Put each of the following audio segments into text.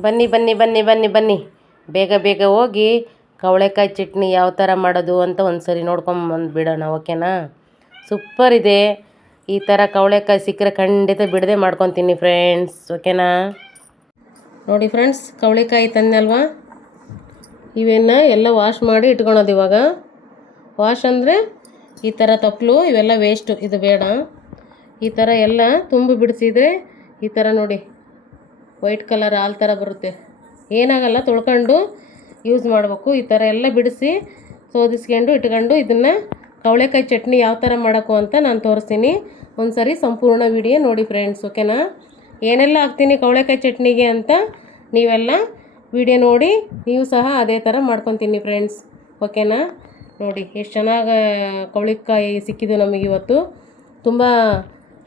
ಬನ್ನಿ ಬನ್ನಿ ಬನ್ನಿ ಬನ್ನಿ ಬನ್ನಿ ಬೇಗ ಬೇಗ ಹೋಗಿ ಕವಳೆಕಾಯಿ ಚಟ್ನಿ ಯಾವ ಥರ ಮಾಡೋದು ಅಂತ ಒಂದು ಸರಿ ನೋಡ್ಕೊಂಬಂದುಬಿಡೋಣ. ಓಕೆನಾ? ಸೂಪರ್ ಇದೆ. ಈ ಥರ ಕವಳೆಕಾಯಿ ಸಿಕ್ಕರೆ ಖಂಡಿತ ಬಿಡದೆ ಮಾಡ್ಕೊತೀನಿ ಫ್ರೆಂಡ್ಸ್. ಓಕೆನಾ? ನೋಡಿ ಫ್ರೆಂಡ್ಸ್, ಕವಳೆಕಾಯಿ ತಂದಲ್ವಾ, ಇವೆಲ್ಲ ಎಲ್ಲ ವಾಶ್ ಮಾಡಿ ಇಟ್ಕೊಳೋದು. ಇವಾಗ ವಾಶ್ ಅಂದರೆ ಈ ಥರ ತಪ್ಪಲು ಇವೆಲ್ಲ ವೇಸ್ಟು, ಇದು ಬೇಡ. ಈ ಥರ ಎಲ್ಲ ತುಂಬಿ ಬಿಡಿಸಿದರೆ ಈ ಥರ ನೋಡಿ ವೈಟ್ ಕಲರ್ ಹಾಲು ಥರ ಬರುತ್ತೆ. ಏನಾಗಲ್ಲ, ತೊಳ್ಕೊಂಡು ಯೂಸ್ ಮಾಡಬೇಕು. ಈ ಥರ ಎಲ್ಲ ಬಿಡಿಸಿ ಸೋದಿಸ್ಕೊಂಡು ಇಟ್ಕೊಂಡು ಇದನ್ನು ಕವಳೆಕಾಯಿ ಚಟ್ನಿ ಯಾವ ಥರ ಮಾಡೋಕ್ಕೋ ಅಂತ ನಾನು ತೋರಿಸ್ತೀನಿ. ಒಂದು ಸರಿ ಸಂಪೂರ್ಣ ವಿಡಿಯೋ ನೋಡಿ ಫ್ರೆಂಡ್ಸ್. ಓಕೆನಾ? ಏನೆಲ್ಲ ಹಾಕ್ತೀನಿ ಕವಳೆಕಾಯಿ ಚಟ್ನಿಗೆ ಅಂತ ನೀವೆಲ್ಲ ವಿಡಿಯೋ ನೋಡಿ ನೀವು ಸಹ ಅದೇ ಥರ ಮಾಡ್ಕೊತೀನಿ ಫ್ರೆಂಡ್ಸ್. ಓಕೆನಾ? ನೋಡಿ ಎಷ್ಟು ಚೆನ್ನಾಗಿ ಕವಳೆಕಾಯಿ ಸಿಕ್ಕಿದ್ದು ನಮಗೆ ಇವತ್ತು. ತುಂಬ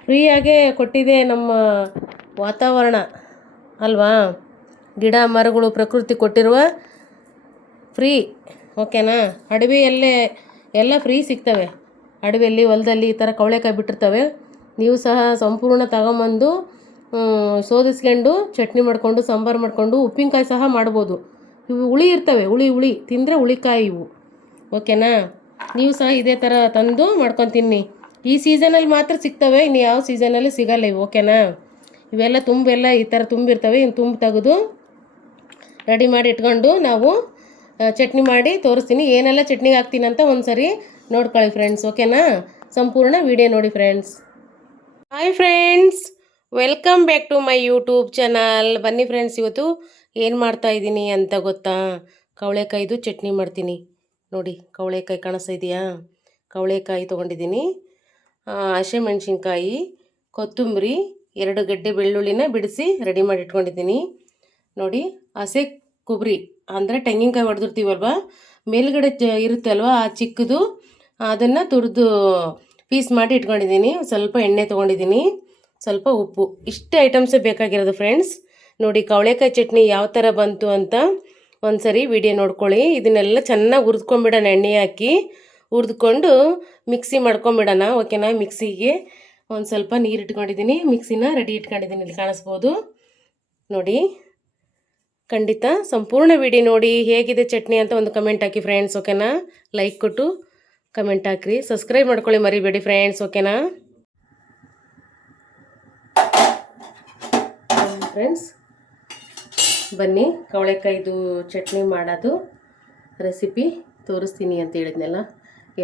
ಫ್ರೀಯಾಗೇ ಕೊಟ್ಟಿದೆ ನಮ್ಮ ವಾತಾವರಣ ಅಲ್ವಾ? ಗಿಡ ಮರಗಳು ಪ್ರಕೃತಿ ಕೊಟ್ಟಿರುವ ಫ್ರೀ. ಓಕೆನಾ? ಅಡವಿಯಲ್ಲೇ ಎಲ್ಲ ಫ್ರೀ ಸಿಗ್ತವೆ. ಅಡವಿಯಲ್ಲಿ ಹೊಲದಲ್ಲಿ ಈ ಥರ ಕವಳೆಕಾಯಿ ಬಿಟ್ಟಿರ್ತವೆ. ನೀವು ಸಹ ಸಂಪೂರ್ಣ ತಗೊಂಬಂದು ಸೋದಿಸ್ಕೊಂಡು ಚಟ್ನಿ ಮಾಡಿಕೊಂಡು ಸಾಂಬಾರು ಮಾಡಿಕೊಂಡು ಉಪ್ಪಿನಕಾಯಿ ಸಹ ಮಾಡ್ಬೋದು. ಇವು ಹುಳಿ ಇರ್ತವೆ, ಹುಳಿ ತಿಂದರೆ ಹುಳಿಕಾಯಿ ಇವು. ಓಕೆನಾ? ನೀವು ಸಹ ಇದೇ ಥರ ತಂದು ಮಾಡ್ಕೊತೀನಿ. ಈ ಸೀಸನಲ್ಲಿ ಮಾತ್ರ ಸಿಗ್ತವೆ, ಇನ್ನು ಯಾವ ಸೀಸನಲ್ಲಿ ಸಿಗಲ್ಲ ಇವು. ಓಕೆನಾ? ಇವೆಲ್ಲ ತುಂಬೆಲ್ಲ ಈ ಥರ ತುಂಬಿರ್ತವೆ. ಇನ್ನು ತುಂಬ ತೆಗೆದು ರೆಡಿ ಮಾಡಿ ಇಟ್ಕೊಂಡು ನಾವು ಚಟ್ನಿ ಮಾಡಿ ತೋರಿಸ್ತೀನಿ. ಏನೆಲ್ಲ ಚಟ್ನಿಗೆ ಹಾಕ್ತೀನಿ ಅಂತ ಒಂದು ಸರಿ ನೋಡ್ಕೊಳ್ಳಿ ಫ್ರೆಂಡ್ಸ್. ಓಕೆನಾ? ಸಂಪೂರ್ಣ ವಿಡಿಯೋ ನೋಡಿ friends. Hi friends, welcome back to my YouTube channel. ಬನ್ನಿ ಫ್ರೆಂಡ್ಸ್, ಇವತ್ತು ಏನು ಮಾಡ್ತಾಯಿದ್ದೀನಿ ಅಂತ ಗೊತ್ತಾ? ಕವಳೆಕಾಯಿದು ಚಟ್ನಿ ಮಾಡ್ತೀನಿ. ನೋಡಿ ಕವಳೆಕಾಯಿ ಕಾಣಿಸ್ತಾ ಇದೆಯಾ? ಕವಳೆಕಾಯಿ ತೊಗೊಂಡಿದ್ದೀನಿ, ಹಸಿಮೆಣ್ಸಿನ್ಕಾಯಿ, ಕೊತ್ತಂಬರಿ, 2 ಗಡ್ಡೆ ಬೆಳ್ಳುಳ್ಳಿನ ಬಿಡಿಸಿ ರೆಡಿ ಮಾಡಿ ಇಟ್ಕೊಂಡಿದ್ದೀನಿ. ನೋಡಿ ಹಸೆ ಕೊಬ್ಬರಿ ಅಂದರೆ ತೆಂಗಿನಕಾಯಿ ಹೊಡೆದಿರ್ತೀವಲ್ವ, ಮೇಲ್ಗಡೆ ಇರುತ್ತೆ ಅಲ್ವಾ ಆ ಚಿಕ್ಕದು, ಅದನ್ನು ತುರಿದು ಪೀಸ್ ಮಾಡಿ ಇಟ್ಕೊಂಡಿದ್ದೀನಿ. ಸ್ವಲ್ಪ ಎಣ್ಣೆ ತೊಗೊಂಡಿದ್ದೀನಿ, ಸ್ವಲ್ಪ ಉಪ್ಪು. ಇಷ್ಟೇ ಐಟಮ್ಸೇ ಬೇಕಾಗಿರೋದು ಫ್ರೆಂಡ್ಸ್. ನೋಡಿ ಕವಳೆಕಾಯಿ ಚಟ್ನಿ ಯಾವ ಥರ ಬಂತು ಅಂತ ಒಂದು ಸರಿ ವಿಡಿಯೋ ನೋಡ್ಕೊಳ್ಳಿ. ಇದನ್ನೆಲ್ಲ ಚೆನ್ನಾಗಿ ಹುರಿದ್ಕೊಂಬಿಡೋಣ, ಎಣ್ಣೆ ಹಾಕಿ ಹುರಿದ್ಕೊಂಡು ಮಿಕ್ಸಿ ಮಾಡ್ಕೊಂಬಿಡೋಣ. ಓಕೆನಾ? ಮಿಕ್ಸಿಗೆ ಒಂದು ಸ್ವಲ್ಪ ನೀರು ಇಟ್ಕೊಂಡಿದ್ದೀನಿ, ಮಿಕ್ಸಿನ ರೆಡಿ ಇಟ್ಕೊಂಡಿದ್ದೀನಿ. ಇಲ್ಲಿ ಕಾಣಿಸ್ಬೋದು ನೋಡಿ. ಖಂಡಿತ ಸಂಪೂರ್ಣ ವಿಡಿಯೋ ನೋಡಿ ಹೇಗಿದೆ ಚಟ್ನಿ ಅಂತ ಒಂದು ಕಮೆಂಟ್ ಹಾಕಿ ಫ್ರೆಂಡ್ಸ್. ಓಕೆನಾ? ಲೈಕ್ ಕೊಟ್ಟು ಕಮೆಂಟ್ ಹಾಕಿರಿ, ಸಬ್ಸ್ಕ್ರೈಬ್ ಮಾಡ್ಕೊಳ್ಳಿ ಮರಿಬೇಡಿ ಫ್ರೆಂಡ್ಸ್. ಓಕೆನಾ ಫ್ರೆಂಡ್ಸ್? ಬನ್ನಿ ಕವಳೆಕಾಯ್ದು ಚಟ್ನಿ ಮಾಡೋದು ರೆಸಿಪಿ ತೋರಿಸ್ತೀನಿ ಅಂತ ಹೇಳಿದ್ನೆಲ್ಲ.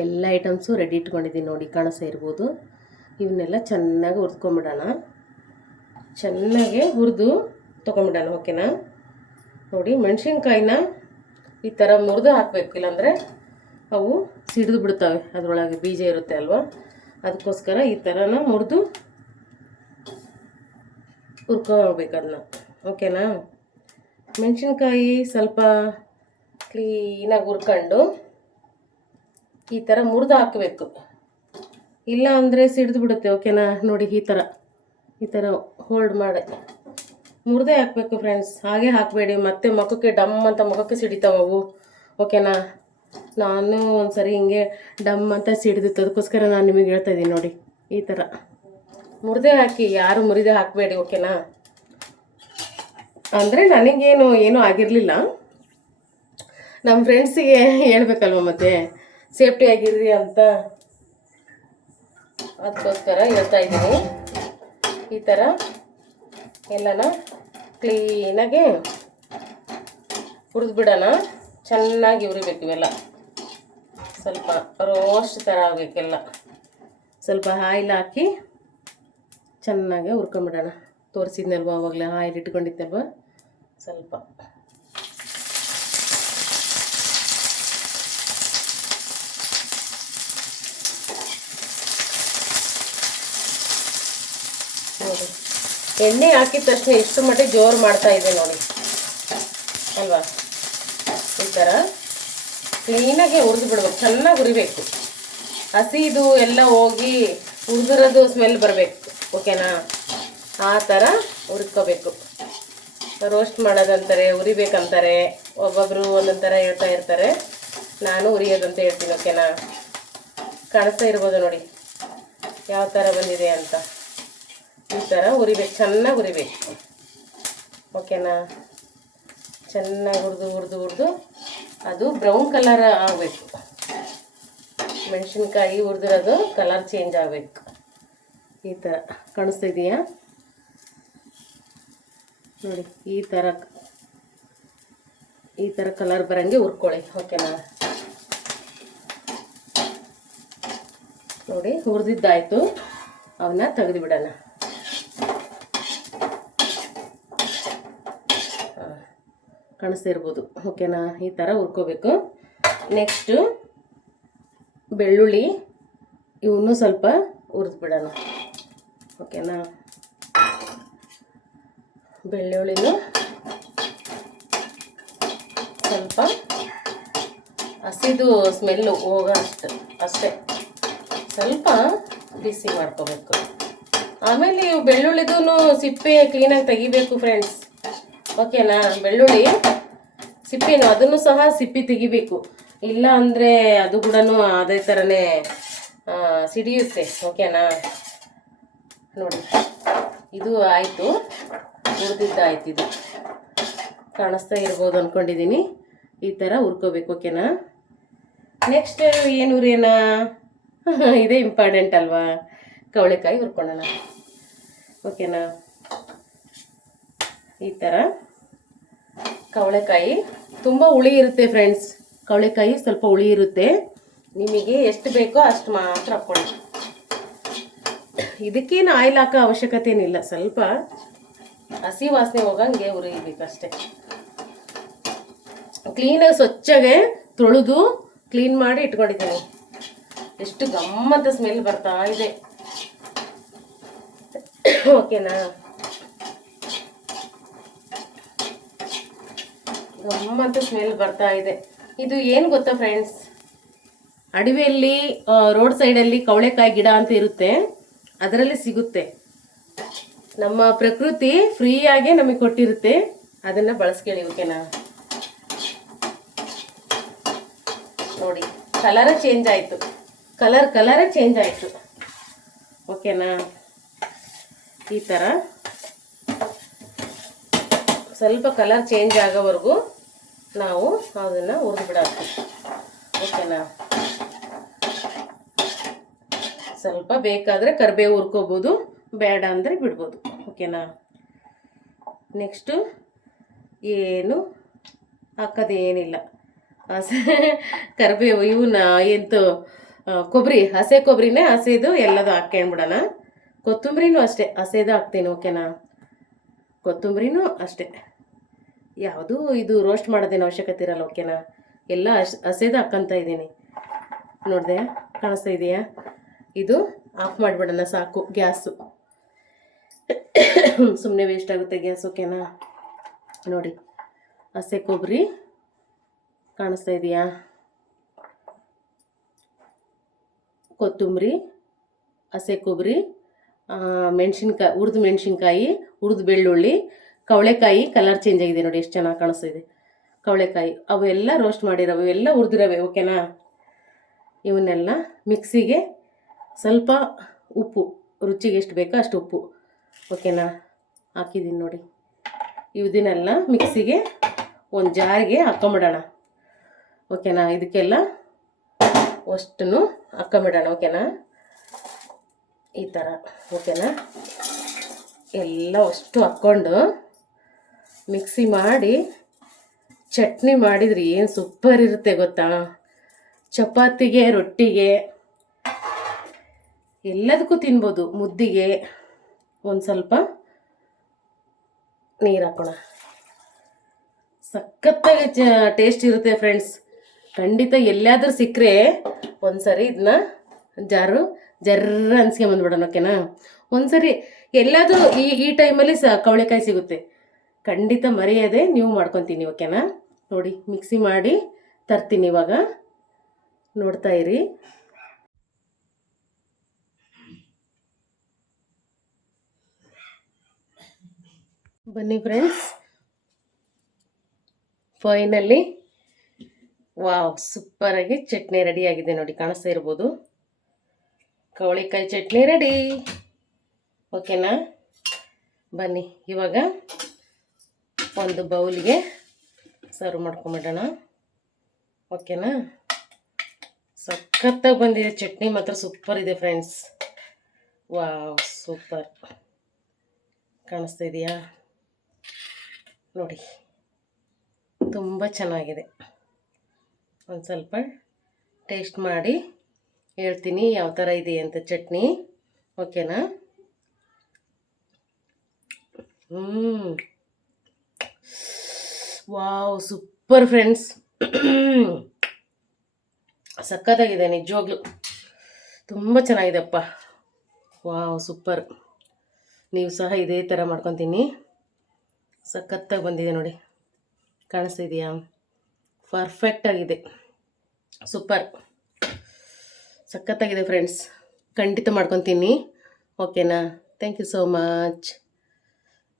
ಎಲ್ಲ ಐಟಮ್ಸು ರೆಡಿ ಇಟ್ಕೊಂಡಿದ್ದೀನಿ ನೋಡಿ, ಕಾಣಿಸ್ತಾ ಇರ್ಬೋದು. ಇವನ್ನೆಲ್ಲ ಚೆನ್ನಾಗಿ ಹುರಿದ್ಕೊಂಬಿಡೋಣ, ಚೆನ್ನಾಗೆ ಹುರಿದು ತೊಗೊಂಬಿಡೋಣ. ಓಕೆನಾ? ನೋಡಿ ಮೆಣಸಿನ್ಕಾಯಿನ ಈ ಥರ ಮುರಿದು ಹಾಕಬೇಕು, ಇಲ್ಲಾಂದರೆ ಅವು ಸಿಡಿದು ಬಿಡ್ತವೆ, ಅದರೊಳಗೆ ಬೀಜ ಇರುತ್ತೆ ಅಲ್ವಾ. ಅದಕ್ಕೋಸ್ಕರ ಈ ಥರನ ಮುರಿದು ಹುರ್ಕೋಬೇಕು ಅದನ್ನ. ಓಕೆನಾ? ಮೆಣಸಿನ್ಕಾಯಿ ಸ್ವಲ್ಪ ಕ್ಲೀನಾಗಿ ಹುರ್ಕೊಂಡು ಈ ಥರ ಮುರಿದು ಹಾಕಬೇಕು, ಇಲ್ಲ ಅಂದರೆ ಸಿಡಿದು ಬಿಡುತ್ತೆ. ಓಕೆನಾ? ನೋಡಿ ಈ ಥರ ಹೋಲ್ಡ್ ಮಾಡಿ ಮುರಿದೇ ಹಾಕಬೇಕು ಫ್ರೆಂಡ್ಸ್. ಹಾಗೆ ಹಾಕಬೇಡಿ, ಮತ್ತೆ ಮುಖಕ್ಕೆ ಡಮ್ ಅಂತ ಮುಖಕ್ಕೆ ಸಿಡಿತಾವವು. ಓಕೆನಾ? ನಾನು ಒಂದು ಸರಿ ಹಿಂಗೆ ಡಮ್ ಅಂತ ಸಿಡಿದಿತ್ತು, ಅದಕ್ಕೋಸ್ಕರ ನಾನು ನಿಮಗೆ ಹೇಳ್ತಾ ಇದ್ದೀನಿ. ನೋಡಿ ಈ ಥರ ಮುರಿದೇ ಹಾಕಿ, ಯಾರು ಮುರಿದೇ ಹಾಕಬೇಡಿ. ಓಕೆನಾ? ಅಂದರೆ ನನಗೇನು ಆಗಿರಲಿಲ್ಲ, ನಮ್ಮ ಫ್ರೆಂಡ್ಸಿಗೆ ಹೇಳ್ಬೇಕಲ್ವ ಮತ್ತೆ ಸೇಫ್ಟಿ ಆಗಿರ್ರಿ ಅಂತ, ಅದಕ್ಕೋಸ್ಕರ ಹೇಳ್ತಾ ಇದ್ದೀನಿ. ಈ ಥರ ಎಲ್ಲನ ಕ್ಲೀನಾಗಿ ಹುರಿದು ಬಿಡೋಣ, ಚೆನ್ನಾಗಿ ಹುರಿಬೇಕು. ಇವೆಲ್ಲ ಸ್ವಲ್ಪ ರೋಸ್ಟ್ ಥರ ಆಗಬೇಕೆಲ್ಲ. ಸ್ವಲ್ಪ ಆಯಿಲ್ ಹಾಕಿ ಚೆನ್ನಾಗೆ ಹುರ್ಕೊಂಬಿಡೋಣ. ತೋರಿಸಿದ್ನಲ್ವ ಆವಾಗಲೇ, ಆಯಿಲ್ ಇಟ್ಕೊಂಡಿದ್ದಲ್ವ ಸ್ವಲ್ಪ. ನೋಡಿ ಎಣ್ಣೆ ಹಾಕಿದ ತಕ್ಷಣ ಎಷ್ಟು ಮಟ್ಟಿಗೆ ಜೋರು ಮಾಡ್ತಾ ಇದೆ ನೋಡಿ ಅಲ್ವಾ. ಈ ಥರ ಕ್ಲೀನಾಗಿ ಹುರಿದು ಬಿಡ್ಬೇಕು, ಚೆನ್ನಾಗಿ ಹುರಿಬೇಕು. ಹಸಿದು ಎಲ್ಲ ಹೋಗಿ ಹುರಿದಿರೋದು ಸ್ಮೆಲ್ ಬರಬೇಕು. ಓಕೆನಾ? ಆ ಥರ ಹುರ್ಕೋಬೇಕು. ರೋಸ್ಟ್ ಮಾಡೋದಂತಾರೆ, ಹುರಿಬೇಕಂತಾರೆ, ಒಬ್ಬೊಬ್ಬರು ಒಂದೊಂದು ಥರ ಹೇಳ್ತಾ ಇರ್ತಾರೆ. ನಾನು ಹುರಿಯೋದಂತ ಹೇಳ್ತೀನಿ. ಓಕೆನಾ? ಕಾಣಿಸ್ತಾ ಇರ್ಬೋದು ನೋಡಿ ಯಾವ ಥರ ಬಂದಿದೆ ಅಂತ. ಈ ಥರ ಹುರಿಬೇಕು, ಚೆನ್ನಾಗಿ ಹುರಿಬೇಕು. ಓಕೆನಾ? ಚೆನ್ನಾಗಿ ಹುರಿದು ಅದು ಬ್ರೌನ್ ಕಲರ್ ಆಗಬೇಕು. ಮೆಣಸಿನ್ಕಾಯಿ ಹುರಿದಿರೋದು ಕಲರ್ ಚೇಂಜ್ ಆಗಬೇಕು. ಈ ಥರ ಕಾಣಿಸ್ತಾ ಇದೆಯಾ ನೋಡಿ, ಈ ಥರ ಕಲರ್ ಬರೋಂಗೆ ಹುರ್ಕೊಳ್ಳಿ. ಓಕೆನಾ? ನೋಡಿ ಹುರಿದಿದ್ದಾಯಿತು, ಅವನ್ನ ತೆಗೆದು ಬಿಡೋಣ. ಕಾಣಿಸ್ತಾ ಇರ್ಬೋದು. ಓಕೆನಾ? ಈ ಥರ ಹುರ್ಕೋಬೇಕು. ನೆಕ್ಸ್ಟು ಬೆಳ್ಳುಳ್ಳಿ ಇವನ್ನೂ ಸ್ವಲ್ಪ ಹುರಿದು ಬಿಡೋಣ. ಓಕೆನಾ? ಬೆಳ್ಳುಳ್ಳಿನೂ ಸ್ವಲ್ಪ ಹಸಿದು ಸ್ಮೆಲ್ಲು ಹೋಗೋ ಅಷ್ಟೇ ಸ್ವಲ್ಪ ಬಿಸಿ ಮಾಡ್ಕೋಬೇಕು. ಆಮೇಲೆ ಇವು ಬೆಳ್ಳುಳ್ಳಿದೂ ಸಿಪ್ಪೆ ಕ್ಲೀನಾಗಿ ತೆಗಿಬೇಕು ಫ್ರೆಂಡ್ಸ್. ಓಕೆನಾ? ಬೆಳ್ಳುಳ್ಳಿ ಸಿಪ್ಪೆನು ಅದನ್ನು ಸಹ ಸಿಪ್ಪೆ ತೆಗಿಬೇಕು, ಇಲ್ಲ ಅಂದರೆ ಅದು ಕೂಡ ಅದೇ ಥರನೇ ಸಿಡಿಯುತ್ತೆ. ಓಕೆನಾ? ನೋಡಿ ಇದು ಆಯಿತು, ಹುರಿದಿದ್ದಾಯ್ತು. ಇದು ಕಾಣಿಸ್ತಾ ಇರ್ಬೋದು ಅಂದ್ಕೊಂಡಿದ್ದೀನಿ. ಈ ಥರ ಹುರ್ಕೋಬೇಕು. ಓಕೆನಾ? ನೆಕ್ಸ್ಟ್ ಏನು ಹುರಿಯೋಣ? ಇದೇ ಇಂಪಾರ್ಟೆಂಟ್ ಅಲ್ವಾ? ಕವಳೆಕಾಯಿ ಹುರ್ಕೊಳ್ಳೋಣ. ಓಕೆನಾ? ಈ ಥರ ಕವಳೆಕಾಯಿ ತುಂಬ ಹುಳಿ ಇರುತ್ತೆ ಫ್ರೆಂಡ್ಸ್. ಕವಳೆಕಾಯಿ ಸ್ವಲ್ಪ ಹುಳಿ ಇರುತ್ತೆ. ನಿಮಗೆ ಎಷ್ಟು ಬೇಕೋ ಅಷ್ಟು ಮಾತ್ರ ಹಾಕ್ಕೊಳ್ಳಿ. ಇದಕ್ಕೇನು ಆಯಿಲ್ ಹಾಕೋ ಅವಶ್ಯಕತೆ ಏನಿಲ್ಲ. ಸ್ವಲ್ಪ ಹಸಿ ವಾಸನೆ ಹೋಗಂಗೆ ಹುರಿಬೇಕಷ್ಟೆ. ಕ್ಲೀನಾಗಿ ಸ್ವಚ್ಛಗೆ ತೊಳೆದು ಕ್ಲೀನ್ ಮಾಡಿ ಇಟ್ಕೊಂಡಿದ್ದೀನಿ. ಎಷ್ಟು ಗಮ್ಮತ್ತ ಸ್ಮೆಲ್ ಬರ್ತಾ ಇದೆ. ಓಕೆನಾ? ಗಮ್ಮತ್ತ ಸ್ಮೆಲ್ ಬರ್ತಾ ಇದೆ. ಇದು ಏನು ಗೊತ್ತಾ ಫ್ರೆಂಡ್ಸ್, ಅಡವಿಯಲ್ಲಿ ರೋಡ್ ಸೈಡಲ್ಲಿ ಕವಳೆಕಾಯಿ ಗಿಡ ಅಂತ ಇರುತ್ತೆ, ಅದರಲ್ಲಿ ಸಿಗುತ್ತೆ. ನಮ್ಮ ಪ್ರಕೃತಿ ಫ್ರೀಯಾಗೆ ನಮಗೆ ಕೊಟ್ಟಿರುತ್ತೆ, ಅದನ್ನು ಬಳಸ್ಕೊಳ್ಳಿ. ಓಕೆನಾ? ನೋಡಿ ಕಲರೇ ಚೇಂಜ್ ಆಯಿತು, ಕಲರೇ ಚೇಂಜ್ ಆಯಿತು. ಓಕೆನಾ? ಈ ಥರ ಸ್ವಲ್ಪ ಕಲರ್ ಚೇಂಜ್ ಆಗೋವರೆಗೂ ನಾವು ಅದನ್ನು ಹುರಿದು ಬಿಡಬೇಕು. ಓಕೆನಾ? ಸ್ವಲ್ಪ ಬೇಕಾದರೆ ಕರಿಬೇವು ಹುರ್ಕೋಬೋದು, ಬೇಡ ಅಂದರೆ ಬಿಡ್ಬೋದು. ಓಕೆನಾ? ನೆಕ್ಸ್ಟು ಏನು ಹಾಕೋದೇನಿಲ್ಲ. ಕರಿಬೇವು ಇವನ್ನ ಎಂತು ಕೊಬ್ಬರಿ, ಹಸೆ ಕೊಬ್ಬರಿನೇ ಹಸೆದು ಎಲ್ಲದು ಹಾಕ್ಕೊಂಡ್ಬಿಡೋಣ. ಕೊತ್ತಂಬರಿನೂ ಅಷ್ಟೇ ಹಸೆದು ಹಾಕ್ತೀನಿ. ಓಕೆನಾ? ಕೊತ್ತಂಬರಿನೂ ಅಷ್ಟೇ, ಯಾವುದು ಇದು ರೋಸ್ಟ್ ಮಾಡೋದೇನು ಅವಶ್ಯಕತೆ ಇರಲ್ಲ. ಓಕೆನಾ? ಎಲ್ಲ ಹಸೆದು ಹಾಕ್ಕೊಂತ ಇದ್ದೀನಿ. ನೋಡಿದೆ ಕಾಣಿಸ್ತಾ ಇದೆಯಾ? ಇದು ಆಫ್ ಮಾಡಿಬಿಡೋಣ, ಸಾಕು ಗ್ಯಾಸು. ಸುಮ್ಮನೆ ವೇಸ್ಟ್ ಆಗುತ್ತೆ ಗ್ಯಾಸ್. ಓಕೆನಾ? ನೋಡಿ ಹಸೆ ಕೊಬ್ಬರಿ ಕಾಣಿಸ್ತಾ ಇದೆಯಾ? ಕೊತ್ತಂಬರಿ, ಹಸೆ ಕೊಬ್ಬರಿ, ಮೆಣಸಿನ್ಕಾಯಿ, ಹುರಿದು ಬೆಳ್ಳುಳ್ಳಿ, ಕವಳೆಕಾಯಿ ಕಲರ್ ಚೇಂಜ್ ಆಗಿದೆ ನೋಡಿ, ಎಷ್ಟು ಚೆನ್ನಾಗಿ ಕಾಣಿಸ್ತಾ ಇದೆ ಕವಳೆಕಾಯಿ. ಅವೆಲ್ಲ ರೋಸ್ಟ್ ಮಾಡಿರೋವು, ಇವೆಲ್ಲ ಹುರಿದಿರೋವೆ. ಓಕೆನಾ? ಇವನ್ನೆಲ್ಲ ಮಿಕ್ಸಿಗೆ ಸ್ವಲ್ಪ ಉಪ್ಪು, ರುಚಿಗೆ ಎಷ್ಟು ಬೇಕೋ ಅಷ್ಟು ಉಪ್ಪು. ಓಕೆನಾ? ಹಾಕಿದ್ದೀನಿ ನೋಡಿ. ಇದನ್ನೆಲ್ಲ ಮಿಕ್ಸಿಗೆ ಒಂದು ಜಾರಿಗೆ ಹಾಕ್ಕೊಂಬಿಡೋಣ. ಓಕೆನಾ? ಇದಕ್ಕೆಲ್ಲ ಅಷ್ಟನ್ನು ಹಾಕ್ಕೊಂಬಿಡೋಣ. ಓಕೆನಾ? ಈ ಥರ. ಓಕೆನಾ? ಎಲ್ಲ ಅಷ್ಟು ಹಾಕ್ಕೊಂಡು ಮಿಕ್ಸಿ ಮಾಡಿ ಚಟ್ನಿ ಮಾಡಿದ್ರಿ ಏನು ಸೂಪರ್ ಇರುತ್ತೆ ಗೊತ್ತಾ? ಚಪಾತಿಗೆ, ರೊಟ್ಟಿಗೆ, ಎಲ್ಲದಕ್ಕೂ ತಿನ್ಬೋದು. ಮುದ್ದಿಗೆ ಒಂದು ಸ್ವಲ್ಪ ನೀರು ಹಾಕೋಣ. ಸಖತ್ತಾಗಿ ಟೇಸ್ಟ್ ಇರುತ್ತೆ ಫ್ರೆಂಡ್ಸ್. ಖಂಡಿತ ಎಲ್ಲಾದರೂ ಸಿಕ್ಕರೆ ಒಂದ್ಸರಿ ಇದನ್ನ ಜರ್ರ ಅನ್ಸ್ಕೊಂಬಂದ್ಬಿಡೋಣ. ಓಕೆನಾ? ಒಂದ್ಸರಿ ಎಲ್ಲಾದರೂ ಈ ಟೈಮಲ್ಲಿ ಕವಳೆಕಾಯಿ ಸಿಗುತ್ತೆ, ಖಂಡಿತ ಮರೆಯದೆ ನೀವು ಮಾಡ್ಕೊತೀನಿ. ಓಕೆನಾ? ನೋಡಿ ಮಿಕ್ಸಿ ಮಾಡಿ ತರ್ತೀನಿ ಇವಾಗ, ನೋಡ್ತಾ ಇರಿ. ಬನ್ನಿ ಫ್ರೆಂಡ್ಸ್, ಫೈನಲಿ ವಾವ್ ಸೂಪರಾಗಿ ಚಟ್ನಿ ರೆಡಿ ಆಗಿದೆ ನೋಡಿ, ಕಾಣಿಸ್ತಾ ಇರ್ಬೋದು. ಕವಳೆಕಾಯಿ ಚಟ್ನಿ ರೆಡಿ. ಓಕೆನಾ? ಬನ್ನಿ ಇವಾಗ ಒಂದು ಬೌಲ್ಗೆ ಸರ್ವ್ ಮಾಡ್ಕೊಂಬಿಡೋಣ. ಓಕೆನಾ? ಸಖತ್ತಾಗಿ ಬಂದಿದೆ. ಚಟ್ನಿ ಮಾತ್ರ ಸೂಪರ್ ಇದೆ ಫ್ರೆಂಡ್ಸ್. ವಾವ್, ಸೂಪರ್ ಕಾಣಿಸ್ತಾ ಇದೆಯಾ ನೋಡಿ, ತುಂಬ ಚೆನ್ನಾಗಿದೆ. ಒಂದು ಸ್ವಲ್ಪ ಟೇಸ್ಟ್ ಮಾಡಿ ಹೇಳ್ತೀನಿ ಯಾವ ಥರ ಇದೆ ಅಂತ ಚಟ್ನಿ. ಓಕೆನಾ? Wow, super friends. ಸಖತ್ತಾಗಿದೆ ನಿಜವಾಗ್ಲೂ, ತುಂಬ ಚೆನ್ನಾಗಿದೆಪ್ಪ. Wow, super. ನೀವು ಸಹ ಇದೇ ಥರ ಮಾಡ್ಕೊತೀನಿ. ಸಖತ್ತಾಗಿ ಬಂದಿದೆ ನೋಡಿ, ಕಾಣಿಸ್ತಿದೆಯಾ? ಪರ್ಫೆಕ್ಟಾಗಿದೆ, ಸೂಪರ್, ಸಖತ್ತಾಗಿದೆ ಫ್ರೆಂಡ್ಸ್. ಖಂಡಿತ ಮಾಡ್ಕೊತೀನಿ. ಓಕೆನಾ? Thank you so much.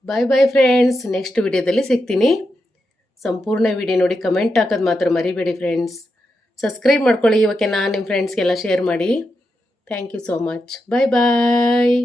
Bye bye friends. Next ವಿಡಿಯೋದಲ್ಲಿ ಸಿಗ್ತೀನಿ. ಸಂಪೂರ್ಣ ವಿಡಿಯೋ ನೋಡಿ ಕಮೆಂಟ್ ಹಾಕೋದು ಮಾತ್ರ ಮರಿಬೇಡಿ ಫ್ರೆಂಡ್ಸ್. ಸಬ್ಸ್ಕ್ರೈಬ್ ಮಾಡ್ಕೊಳ್ಳಿ. ಓಕೆನಾ? ನಿಮ್ಮ ಫ್ರೆಂಡ್ಸ್ಗೆಲ್ಲ ಶೇರ್ ಮಾಡಿ. Thank you so much. Bye bye.